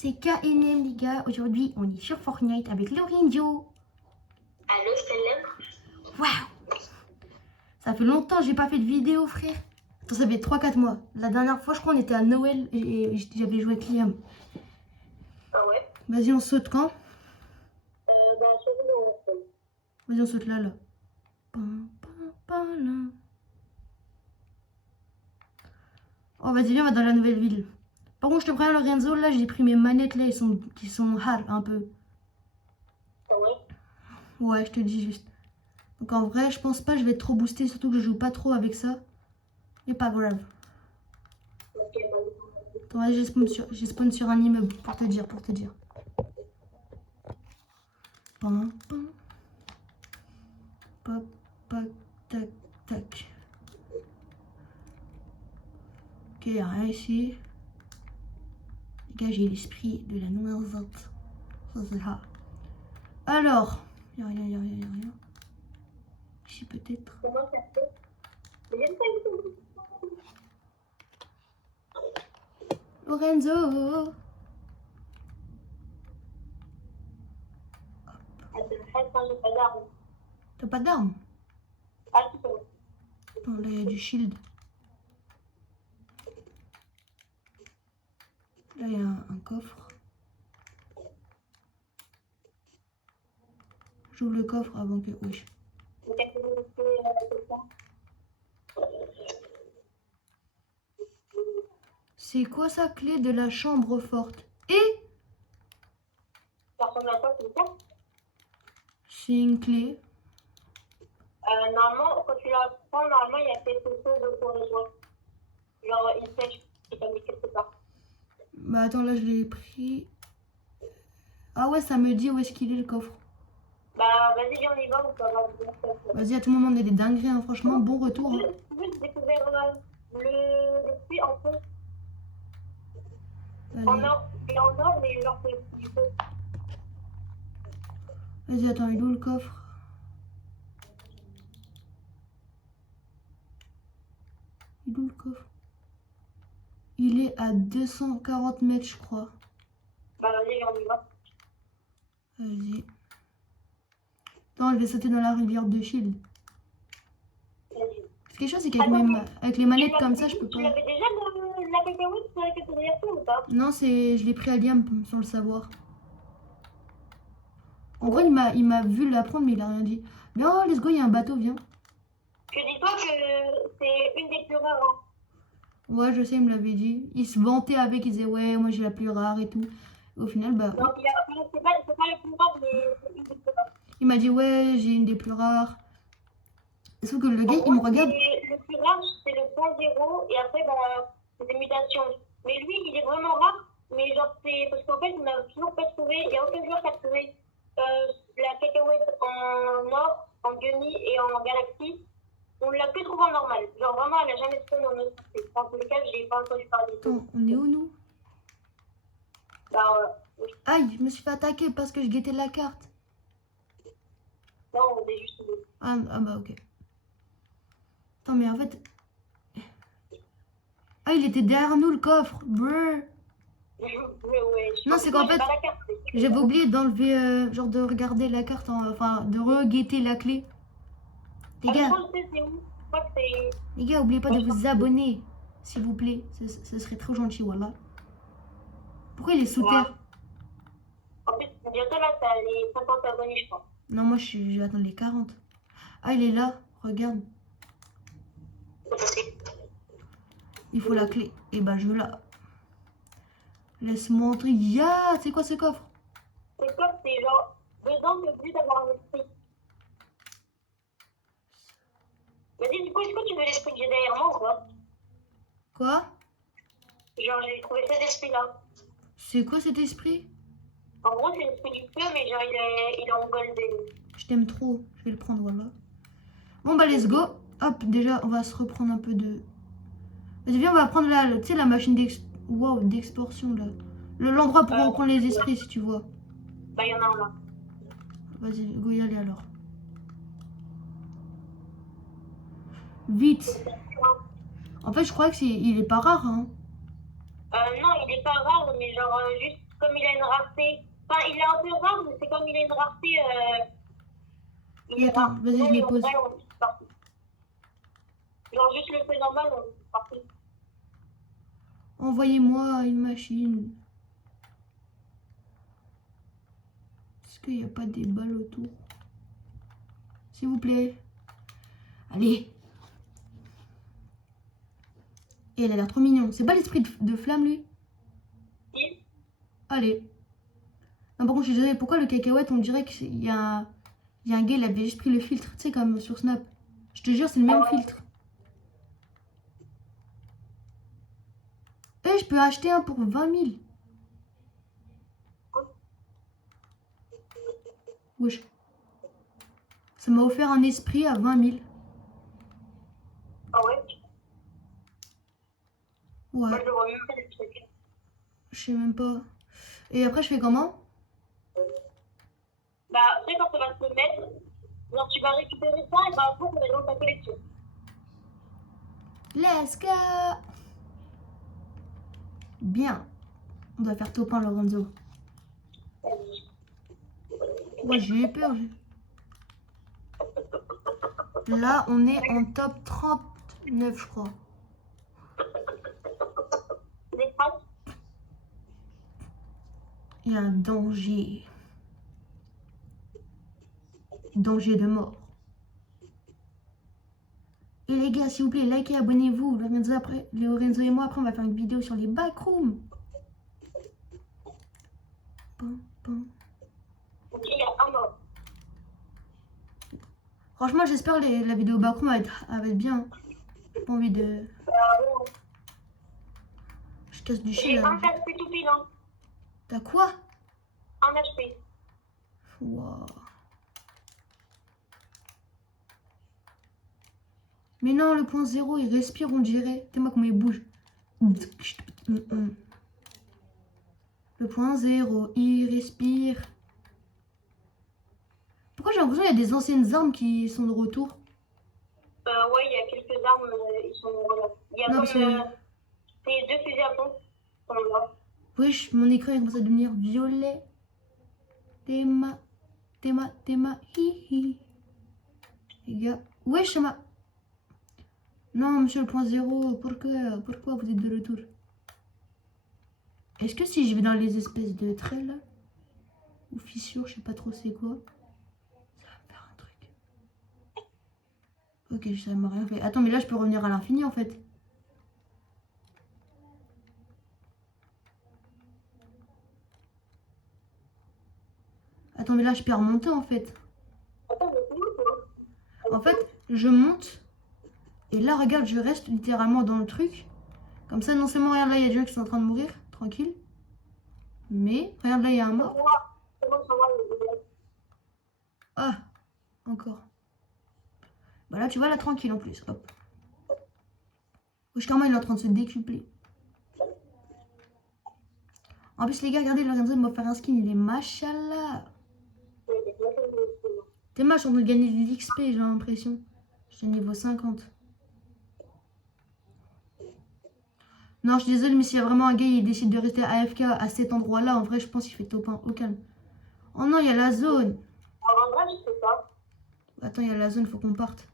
c'est KNM les gars, aujourd'hui on est sur Fortnite avec Lorenzo. Allô, Stellem. Waouh. Ça fait longtemps que j'ai pas fait de vidéo frère. Attends, ça fait 3-4 mois. La dernière fois je crois on était à Noël et j'avais joué avec Liam. Ah ouais. Vas-y on saute quand? Bah, je vais dans la salle. Vas-y on saute là. Là. Oh vas-y viens on va dans la nouvelle ville. Par contre je te préviens Lorenzo, là j'ai pris mes manettes là, qui sont hard un peu. Ah ouais. Ouais je te dis juste. Donc en vrai je pense pas que je vais être trop boosté, surtout que je joue pas trop avec ça. Mais pas grave. Ok, bah, Attends, ouais, j'ai spawn sur un immeuble pour te dire. Pam, pam. Pop, pop, tac, tac. Ok, y'a rien ici. Les gars, j'ai l'esprit de la noisette. Ça c'est ça. Alors, y'a rien. Ici peut-être. comment ça fait? Mais j'aime pas du tout. Lorenzo. Attends, j'ai pas d'arme. T'as pas d'arme? Ah, tu peux. Attends, là y'a du shield. Là y'a un coffre. J'ouvre le coffre avant que... Wesh. Mais qu'est-ce que vous faites, ça? C'est quoi sa clé de la chambre forte? Et Ça ressemble à quoi, c'est ça? c'est une clé. Normalement, quand tu la prends, normalement, il y a quelque chose autour de toi. Genre une flèche qui t'a mis quelque part. Bah attends, là je l'ai pris. Ah ouais, ça me dit où est-ce qu'il est le coffre. Bah, vas-y, viens, on y va, on peut avoir du bon stuff. Vas-y, à tout moment, on est des dingueries, hein. Franchement, bon retour. Hein. Juste découvert le puits en feu. En Vas-y, or, et en or, mais genre c'est du feu. vas-y, attends, il est où le coffre? Il est où le coffre? Il est à 240 mètres, je crois. Bah, vas-y, viens, on y va. Vas-y. Attends, je vais sauter dans la rivière de Shield. Vas-y. Ce qui est chaud, c'est qu'avec les manettes comme ça, je peux Tu pas. l'avais déjà la cacahuète sur la catégorie ou pas? Non, je l'ai pris à Liam sans le savoir. En gros, il m'a vu la prendre, mais il a rien dit. Mais oh, let's go, il y a un bateau, viens. Je dis-toi que c'est une des plus rares. Hein. Ouais, je sais, il me l'avait dit. Il se vantait avec, il disait ouais, moi j'ai la plus rare et tout. Et au final, bah. Donc, c'est pas la plus rare, mais c'est une des plus rares. Il m'a dit ouais, j'ai une des plus rares. Sauf que le gars, En il gros, me regarde. le plus rare, c'est le point zéro, et après, bah, c'est des mutations. Mais lui, il est vraiment rare, mais genre, c'est parce qu'en fait, on n'a toujours pas trouvé, il n'y a aucun joueur qui a trouvé la cacahuète en or, en guenille et en galaxie. On l'a que trouvé en normal. Genre, vraiment, elle n'a jamais trouvé dans notre partie. En tous les cas, je n'ai pas entendu parler de Attends, on est où nous? Bah, oui. Aïe, je me suis fait attaquer parce que je guettais la carte. Non, on est juste deux. Ah bah ok. Attends, mais en fait. Ah, il était derrière nous le coffre. Brrr. Ouais, Non, c'est qu'en fait, j'avais oublié d'enlever, genre de regarder la carte, enfin de re-guetter la clé. Les gars, les gars, oubliez pas de vous abonner, s'il vous plaît. Ce serait trop gentil, voilà. Pourquoi il est sous terre? En fait, bientôt là, t'as les 50 abonnés, je crois. Non, moi je vais attendre les 40. Ah, il est là, regarde. Il faut la clé. Et bah, je la. Laisse-moi entrer. Ya, c'est quoi ce coffre? Ce coffre, c'est genre, dedans, t'es obligé d'avoir un esprit. Vas-y, du coup, est-ce que tu veux l'esprit que j'ai derrière moi ou pas? Quoi? Genre, j'ai trouvé cet esprit-là. C'est quoi cet esprit? En gros, c'est l'esprit du feu, mais genre, il est en golden. Je t'aime trop. Je vais le prendre, voilà. Bon, bah, let's go. Hop, déjà, on va se reprendre un peu de. Vas-y, viens, on va prendre tu sais, la machine d'exportation, là. L'endroit pour reprendre les esprits, si tu vois. Bah, il y en a un là. Vas-y, go y aller alors. Vite. En fait, je crois que il est pas rare, hein. Non, il est pas rare, mais genre, juste comme une rareté. Et attends, vas-y, je les pose. Genre juste le feu normal, on est parti. Envoyez-moi une machine. Est-ce qu'il n'y a pas des balles autour? S'il vous plaît. Allez. Et elle a l'air trop mignon. C'est pas l'esprit de flamme, lui? Si. Allez. Non, par contre, je suis désolée. Pourquoi le cacahuète, on dirait qu'il y a un gars, il avait juste pris le filtre. Tu sais, comme sur Snap. Je te jure, c'est le même filtre. Eh, je peux acheter un pour 20 000. Wesh. Ça m'a offert un esprit à 20 000. Ah ouais? Ouais. Moi, je vois même pas le truc. Je sais même pas. Et après, je fais comment? Bah, après, quand ça va se mettre, genre, tu vas récupérer ça et bah, après, ça va être dans ta collection. Let's go. Bien. On doit faire top 1, Lorenzo. Ouais, j'ai eu peur. Là, on est en top 39, je crois. Des phrases. Il y a un danger. Danger de mort. Et les gars, s'il vous plaît, likez, abonnez-vous. Lorenzo et moi, après, on va faire une vidéo sur les backrooms. Ok, il y a un mort. Franchement, j'espère que la vidéo backroom va être bien. J'ai pas envie de... Je casse du shit J'ai là. un HP tout pile, hein. T'as quoi? Un HP. Wow. Mais non, le point zéro, il respire, on dirait. T'es-moi comment il bouge. Le point zéro, il respire. Pourquoi j'ai l'impression qu'il y a des anciennes armes qui sont de retour? Ouais, il y a quelques armes, ils sont. Voilà. Il y a Non, comme parce que... ces deux fusils à pompe. Wesh, mon écran il commence à devenir violet. Théma, hi. Les gars, wesh, ça m'a... Non, monsieur le point zéro, pourquoi vous êtes de retour? Est-ce que si je vais dans les espèces de traits là, ou fissures, je sais pas trop c'est quoi, ça va me faire un truc. Ok, ça m'a rien fait. Attends, mais là je peux revenir à l'infini en fait. Attends, mais là je peux remonter en fait. En fait, je monte. Et là, regarde, je reste littéralement dans le truc. Comme ça, non seulement, regarde, là, il y a des gens qui sont en train de mourir, tranquille. Mais, regarde, là, il y a un mort. Ah, encore. Bah là, tu vois, là, tranquille en plus. Hop. Justement, il est en train de se décupler. En plus, les gars, regardez, Lorenzo m'a offert un skin, il est machallah. T'es match, on veut gagner de l'XP, j'ai l'impression. Je suis niveau 50. Non, je suis désolée, mais s'il y a vraiment un gars qui décide de rester AFK à cet endroit-là, en vrai, je pense qu'il fait top 1 au calme. Oh non, il y a la zone. En vrai, je sais pas. Attends, il y a la zone, faut qu'on parte.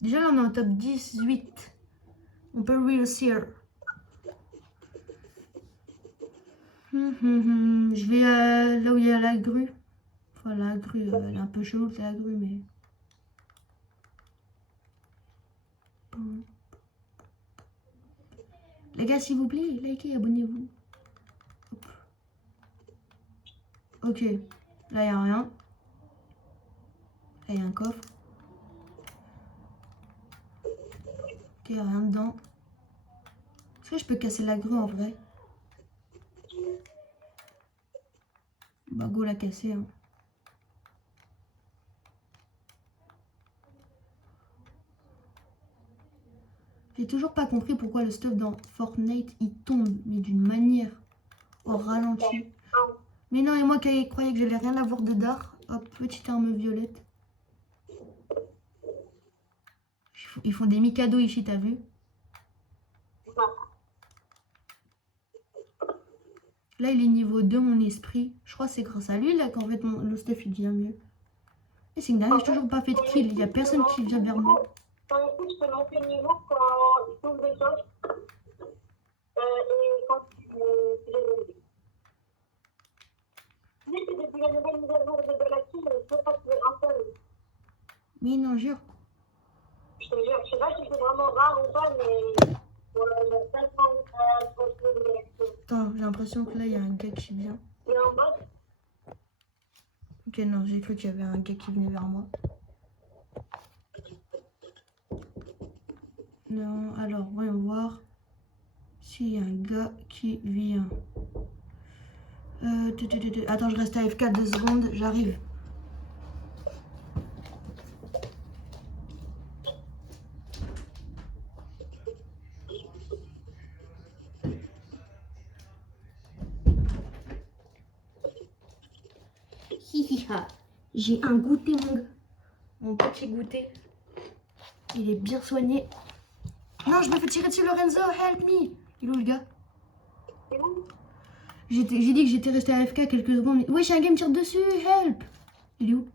Déjà, là, on est en top 18. On peut réussir. Je vais là où il y a la grue. Enfin, la grue, elle est un peu chelou, c'est la grue, mais... Les gars, s'il vous plaît, likez, abonnez-vous. Ok, là, il n'y a rien. Là, il y a un coffre. Ok, rien dedans. Est-ce que je peux casser la grue en vrai? Bah, go la casser. Hein. J'ai toujours pas compris pourquoi le stuff dans Fortnite il tombe, mais d'une manière au ralenti. Mais non, et moi qui croyais que j'allais rien avoir de dard. Hop, petite arme violette. Ils font des Mikado ici, t'as vu? Là, il est niveau 2, mon esprit. Je crois que c'est grâce à lui là qu'en fait le stuff il devient mieux. Et c'est une dingue, j'ai toujours pas fait de kill. Il y a personne qui vient vers moi. Dans le coup, je peux monter le niveau quand il trouve des choses. Et quand tu les. Mais c'est depuis la nouvelle mise à jour de Galaxy, je peux pas trouver un seul. Mais non, jure. Je te jure, je sais pas si c'est vraiment rare ou pas, mais. Voilà, j'ai 5 ans à trouver de Galaxy. Attends, j'ai l'impression que là, il y a un gars qui vient. Et en bas. Ok, non, j'ai cru qu'il y avait un gars qui venait vers moi. Non, alors, voyons voir s'il y a un gars qui vient. Attends, je reste à F4 2 secondes, j'arrive. J'ai un goûter, mon gars. Mon petit goûter. Il est bien soigné. Non, je me fais tirer dessus, Lorenzo, help me. Il est où le gars? J'ai dit que j'étais resté à AFK quelques secondes. Ouais, j'ai un gars qui me tire dessus, help. Il est où?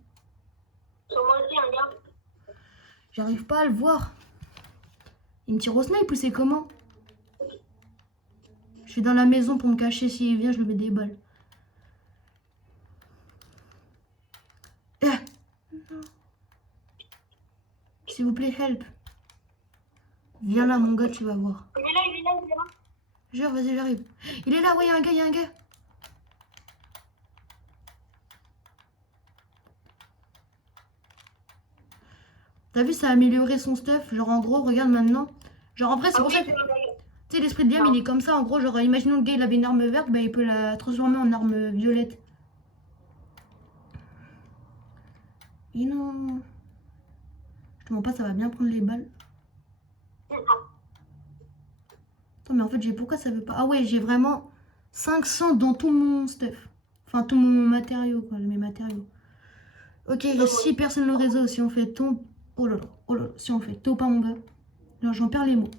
Sur moi aussi, un gars. J'arrive pas à le voir. Il me tire au snipe ou c'est comment? Je suis dans la maison pour me cacher. S'il vient, je lui mets des balles. Non. S'il vous plaît, help. Viens là, mon gars, tu vas voir. Il est là, il est là, il est là. Jure, vas-y, j'arrive. Il est là, ouais, il y a un gars. T'as vu, ça a amélioré son stuff. Genre, en gros, regarde maintenant. Genre, en vrai, c'est pour ça que... Tu sais, l'esprit de game, il est comme ça. En gros, genre, imaginons le gars, il avait une arme verte, bah, il peut la transformer en arme violette. Et non. Je te mens pas, ça va bien prendre les balles. Attends, mais en fait, pourquoi ça veut pas... Ah ouais, j'ai vraiment 500 dans tout mon stuff. Enfin, tout mon matériau, quoi, mes matériaux. Ok, il reste 6 personnes au réseau. Si on fait tombe... Oh là là, si on fait taupe, pas mon gars. Non, j'en perds les mots.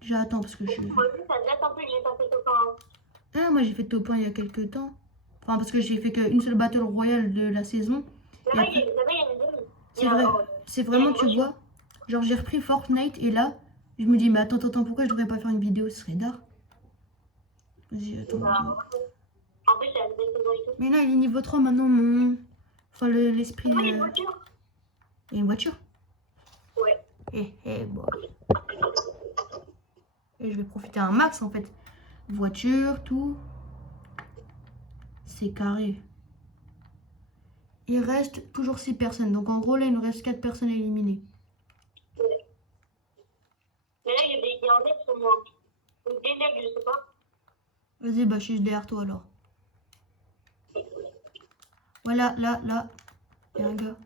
Déjà, attends, parce que je... Ah, moi, j'ai fait taupe il y a quelques temps. Enfin, parce que j'ai fait qu'une seule battle royale de la saison. C'est vraiment, tu vois, genre j'ai repris Fortnite et là, je me dis, mais attends, pourquoi je devrais pas faire une vidéo? Ce serait d'art. Vas-y, attends. Mais là, il est niveau 3 maintenant, mon... Enfin, l'esprit... Il y a une voiture? Ouais. Bon. Et je vais profiter un max, en fait. Voiture, tout. C'est carré. Il reste toujours 6 personnes. Donc, en gros, là, il nous reste 4 personnes à éliminer. Mais là, il y a des mecs sur moi. Ou des mecs, je sais pas. Vas-y, bah, je suis derrière toi, alors. Voilà, là. Il y a un gars.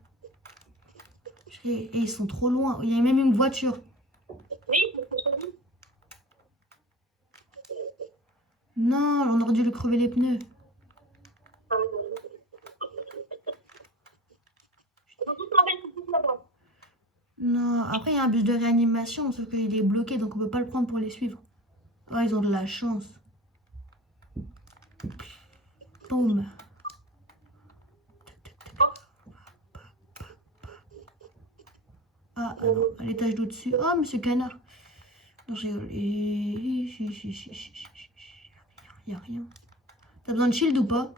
Et ils sont trop loin. Il y a même une voiture. Oui, c'est ce que je dis. Non, on aurait dû lui crever les pneus. Non, après il y a un bus de réanimation, sauf qu'il est bloqué, donc on peut pas le prendre pour les suivre. Oh, ils ont de la chance. Boum. Ah non, à l'étage d'au-dessus. Oh, monsieur Canard. Non, j'ai... Y a rien. T'as besoin de shield ou pas?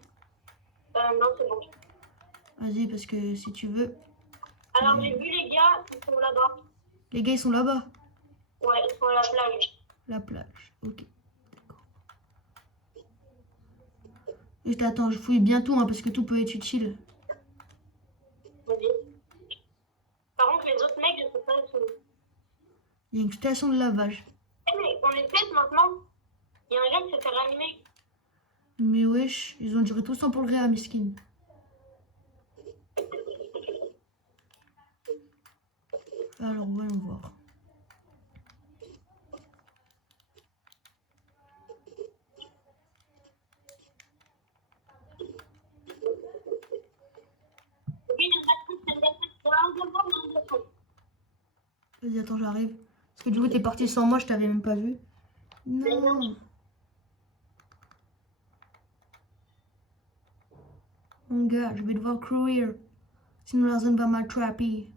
Non, c'est bon. Vas-y, parce que si tu veux... Alors, j'ai vu les gars, ils sont là-bas. Les gars, ils sont là-bas? Ouais, ils sont à la plage. La plage, ok. D'accord. Et je t'attends, je fouille bientôt, hein, parce que tout peut être utile. Vas-y. Par contre, les autres mecs, je sais pas où. Il y a une station de lavage. Eh, mais on est 7 maintenant. Il y a un gars qui s'est fait ranimer. Mais wesh, ils ont duré tout le temps pour le réa, miskin. Alors, voyons voir. Vas-y, attends, j'arrive. Parce que du coup, t'es parti sans moi, je t'avais même pas vu. Non. Mon gars, je vais devoir courir. Sinon la zone va m'attraper.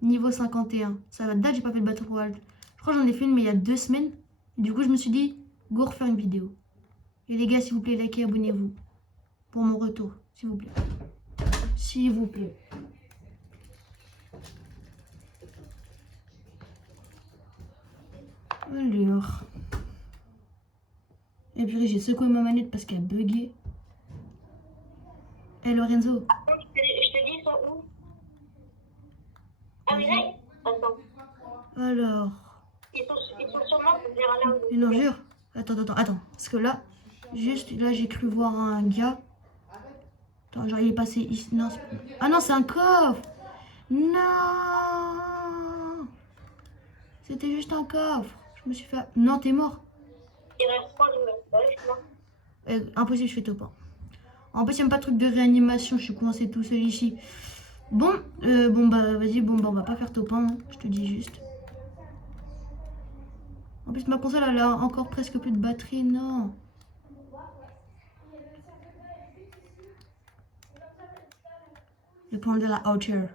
Niveau 51. Ça va date, j'ai pas fait le Battle Royale. Je crois que j'en ai fait une mais il y a 2 semaines. Et du coup je me suis dit, go refaire une vidéo. Et les gars, s'il vous plaît, likez, abonnez-vous. Pour mon retour, s'il vous plaît. S'il vous plaît. Alors. Et puis j'ai secoué ma manette parce qu'elle a bugué. Eh Lorenzo. Je te dis, ils sont où? Ah, mais là, attends. Alors. Ils sont sur moi pour dire là où. Non, jure. Attends. Parce que là, juste là, j'ai cru voir un gars. Attends, genre il est passé ici. Non, ah non, c'est un coffre. Non. C'était juste un coffre. Je me suis fait. Non, t'es mort. Il reste 3 joueurs. Ouais, je suis mort. Impossible, je fais top 1. En plus, il n'y a pas de truc de réanimation. Je suis coincé tout seul ici. Bon, bah vas-y, on va pas faire top 1. Hein, je te dis juste. En plus, ma console, elle a encore presque plus de batterie. Non. Le point de la hauteur.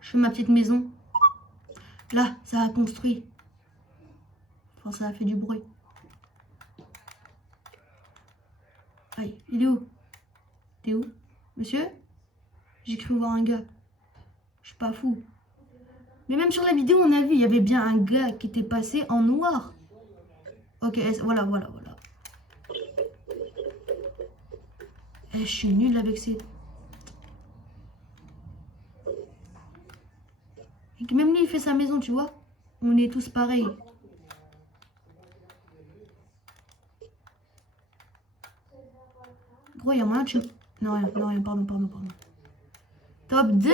Je fais ma petite maison. Là, ça a construit. Enfin, ça a fait du bruit. Aïe, il est où? T'es où? Monsieur? J'ai cru voir un gars. Je suis pas fou. Mais même sur la vidéo, on a vu, il y avait bien un gars qui était passé en noir. Ok, voilà. Je suis nulle avec ces... Même lui, il fait sa maison, tu vois. On est tous pareils. Gros, il y a moyen, tu... Non, rien, pardon. Top 2.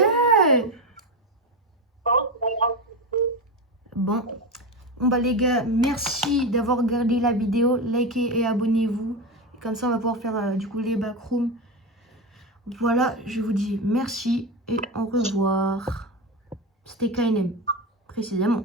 Bon, bah les gars, merci d'avoir regardé la vidéo. Likez et abonnez-vous. Comme ça, on va pouvoir faire du coup les backrooms. Voilà, je vous dis merci et au revoir. C'était KNM, précisément.